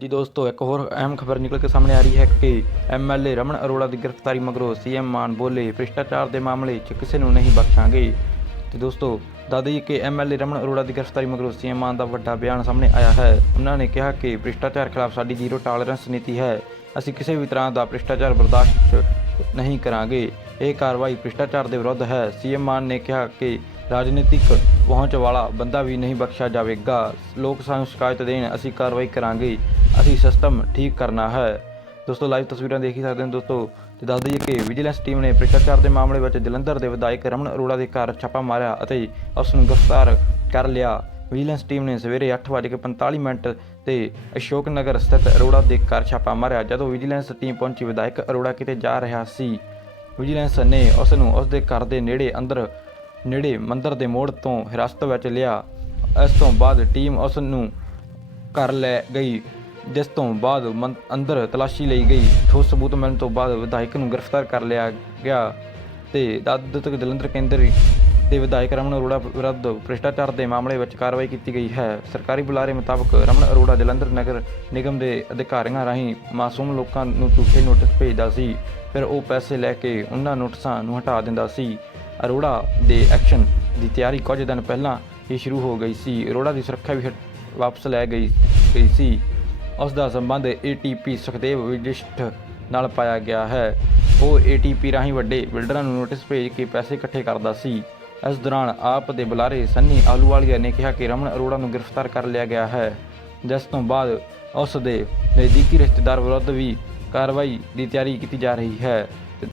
ਜੀ ਦੋਸਤੋ, ਇੱਕ ਹੋਰ ਅਹਿਮ ਖਬਰ ਨਿਕਲ ਕੇ ਸਾਹਮਣੇ ਆ ਰਹੀ ਹੈ ਕਿ ਐਮਐਲਏ ਰਮਨ ਅਰੋੜਾ ਦੀ ਗ੍ਰਿਫਤਾਰੀ ਮਗਰੋਂ ਸੀਐਮ ਮਾਨ ਬੋਲੇ, ਭ੍ਰਿਸ਼ਟਾਚਾਰ ਦੇ ਮਾਮਲੇ 'ਚ ਕਿਸੇ ਨੂੰ ਨਹੀਂ ਬਖਸ਼ਾਂਗੇ। ਤੇ ਦੋਸਤੋ ਦੱਸ ਦਈਏ ਕਿ ਐਮਐਲਏ ਰਮਨ ਅਰੋੜਾ ਦੀ ਗ੍ਰਿਫਤਾਰੀ ਮਗਰੋਂ ਸੀਐਮ ਮਾਨ ਦਾ ਵੱਡਾ ਬਿਆਨ ਸਾਹਮਣੇ ਆਇਆ ਹੈ। ਉਹਨਾਂ ਨੇ ਕਿਹਾ ਕਿ ਭ੍ਰਿਸ਼ਟਾਚਾਰ ਖਿਲਾਫ ਸਾਡੀ ਜ਼ੀਰੋ ਟਾਲਰੈਂਸ ਨੀਤੀ ਹੈ। ਅਸੀਂ ਕਿਸੇ ਵੀ ਤਰ੍ਹਾਂ ਦਾ ਭ੍ਰਿਸ਼ਟਾਚਾਰ ਬਰਦਾਸ਼ਤ ਨਹੀਂ ਕਰਾਂਗੇ। ਇਹ ਕਾਰਵਾਈ ਭ੍ਰਿਸ਼ਟਾਚਾਰ ਦੇ ਵਿਰੁੱਧ ਹੈ। ਸੀਐਮ ਮਾਨ ਨੇ ਕਿਹਾ ਕਿ ਰਾਜਨੀਤਿਕ ਪਹੁੰਚ ਵਾਲਾ ਬੰਦਾ ਵੀ ਨਹੀਂ ਬਖਸ਼ਿਆ ਜਾਵੇਗਾ। ਲੋਕ ਸਾਨੂੰ ਸ਼ਿਕਾਇਤ ਦੇਣ ਅਸੀਂ ਕਾਰਵਾਈ ਕਰਾਂਗੇ। ਅਸੀਂ ਸਿਸਟਮ ਠੀਕ ਕਰਨਾ ਹੈ। ਦੋਸਤੋ ਲਾਈਵ ਤਸਵੀਰਾਂ ਦੇਖ ਹੀ ਸਕਦੇ ਹੋ ਦੋਸਤੋ। ਤੇ ਦੱਸ ਦਈਏ ਕਿ ਵਿਜੀਲੈਂਸ ਟੀਮ ਨੇ ਭ੍ਰਿਸ਼ਟਾਚਾਰ ਦੇ ਮਾਮਲੇ ਵਿੱਚ ਜਲੰਧਰ ਦੇ ਵਿਧਾਇਕ ਰਮਨ ਅਰੋੜਾ ਦੇ ਘਰ ਛਾਪਾ ਮਾਰਿਆ ਅਤੇ ਉਸ ਨੂੰ ਗ੍ਰਿਫਤਾਰ ਕਰ ਲਿਆ। ਵਿਜੀਲੈਂਸ ਟੀਮ ਨੇ ਸਵੇਰੇ 8:45 ਮਿੰਟ ਤੇ ਅਸ਼ੋਕ ਨਗਰ ਸਥਿਤ ਅਰੋੜਾ ਦੇ ਘਰ ਛਾਪਾ ਮਾਰਿਆ, ਜਦੋਂ ਵਿਜੀਲੈਂਸ ਟੀਮ ਪਹੁੰਚੀ। ਵਿਧਾਇਕ ਅਰੋੜਾ ਕਿਤੇ ਜਾ ਰਿਹਾ ਸੀ। ਵਿਜੀਲੈਂਸ ਨੇ ਉਸ ਨੂੰ ਉਸ ਦੇ ਘਰ ਦੇ ਨੇੜੇ ਅੰਦਰ, ਨੇੜੇ ਮੰਦਰ ਦੇ ਮੋੜ ਤੋਂ ਹਿਰਾਸਤ ਵਿੱਚ ਲਿਆ। ਇਸ ਤੋਂ ਬਾਅਦ ਟੀਮ ਉਸ ਨੂੰ ਘਰ ਲੈ ਗਈ। ਜਿਸ ਤੋਂ ਬਾਅਦ ਮੰ- ਅੰਦਰ ਤਲਾਸ਼ੀ ਲਈ ਗਈ ਠੋਸ ਸਬੂਤ ਮਿਲਣ ਤੋਂ ਬਾਅਦ ਵਿਧਾਇਕ ਨੂੰ ਗ੍ਰਿਫਤਾਰ ਕਰ ਲਿਆ ਗਿਆ ਤੇ ਦੱਦ ਜਲੰਧਰ ਕੇਂਦਰ ਦੇ ਵਿਧਾਇਕ ਰਮਨ ਅਰੋੜਾ ਵਿਰੁੱਧ ਭ੍ਰਿਸ਼ਟਾਚਾਰ ਦੇ ਮਾਮਲੇ ਵਿੱਚ ਕਾਰਵਾਈ ਕੀਤੀ ਗਈ ਹੈ। ਸਰਕਾਰੀ ਬੁਲਾਰੇ ਮੁਤਾਬਕ ਰਮਨ ਅਰੋੜਾ ਜਲੰਧਰ ਨਗਰ ਨਿਗਮ ਦੇ ਅਧਿਕਾਰੀਆਂ ਰਾਹੀਂ ਮਾਸੂਮ ਲੋਕਾਂ ਨੂੰ ਝੂਠੇ ਨੋਟਿਸ ਭੇਜਦਾ ਸੀ, ਫਿਰ ਉਹ ਪੈਸੇ ਲੈ ਕੇ ਉਹਨਾਂ ਨੋਟਿਸਾਂ ਨੂੰ ਹਟਾ ਦਿੰਦਾ ਸੀ। ਅਰੋੜਾ ਦੇ ਐਕਸ਼ਨ ਦੀ ਤਿਆਰੀ ਕੁਝ ਦਿਨ ਪਹਿਲਾਂ ਹੀ ਸ਼ੁਰੂ ਹੋ ਗਈ ਸੀ। ਅਰੋੜਾ ਦੀ ਸੁਰੱਖਿਆ ਵੀ ਹਟ- ਵਾਪਸ ਲੈ ਗਈ ਗਈ ਸੀ। ਉਸ ਦਾ ਸੰਬੰਧ ਏਟੀਪੀ ਸੁਖਦੇਵ ਵਿਜਿਸ਼ਟ ਨਾਲ ਪਾਇਆ ਗਿਆ ਹੈ। ਉਹ ਏਟੀਪੀ ਰਾਹੀਂ ਵੱਡੇ ਬਿਲਡਰਾਂ ਨੂੰ ਨੋਟਿਸ ਭੇਜ ਕੇ ਪੈਸੇ ਇਕੱਠੇ ਕਰਦਾ ਸੀ। ਇਸ ਦੌਰਾਨ ਆਪ ਦੇ ਬੁਲਾਰੇ ਸੰਨੀ ਆਲੂਵਾਲੀਆ ਨੇ ਕਿਹਾ ਕਿ ਰਮਨ ਅਰੋੜਾ ਨੂੰ ਗ੍ਰਿਫਤਾਰ ਕਰ ਲਿਆ ਗਿਆ ਹੈ। ਜਿਸ ਤੋਂ ਬਾਅਦ ਉਸ ਦੇ ਨਜ਼ਦੀਕੀ ਰਿਸ਼ਤੇਦਾਰ ਵਿਰੁੱਧ ਵੀ ਕਾਰਵਾਈ ਦੀ ਤਿਆਰੀ ਕੀਤੀ ਜਾ ਰਹੀ ਹੈ।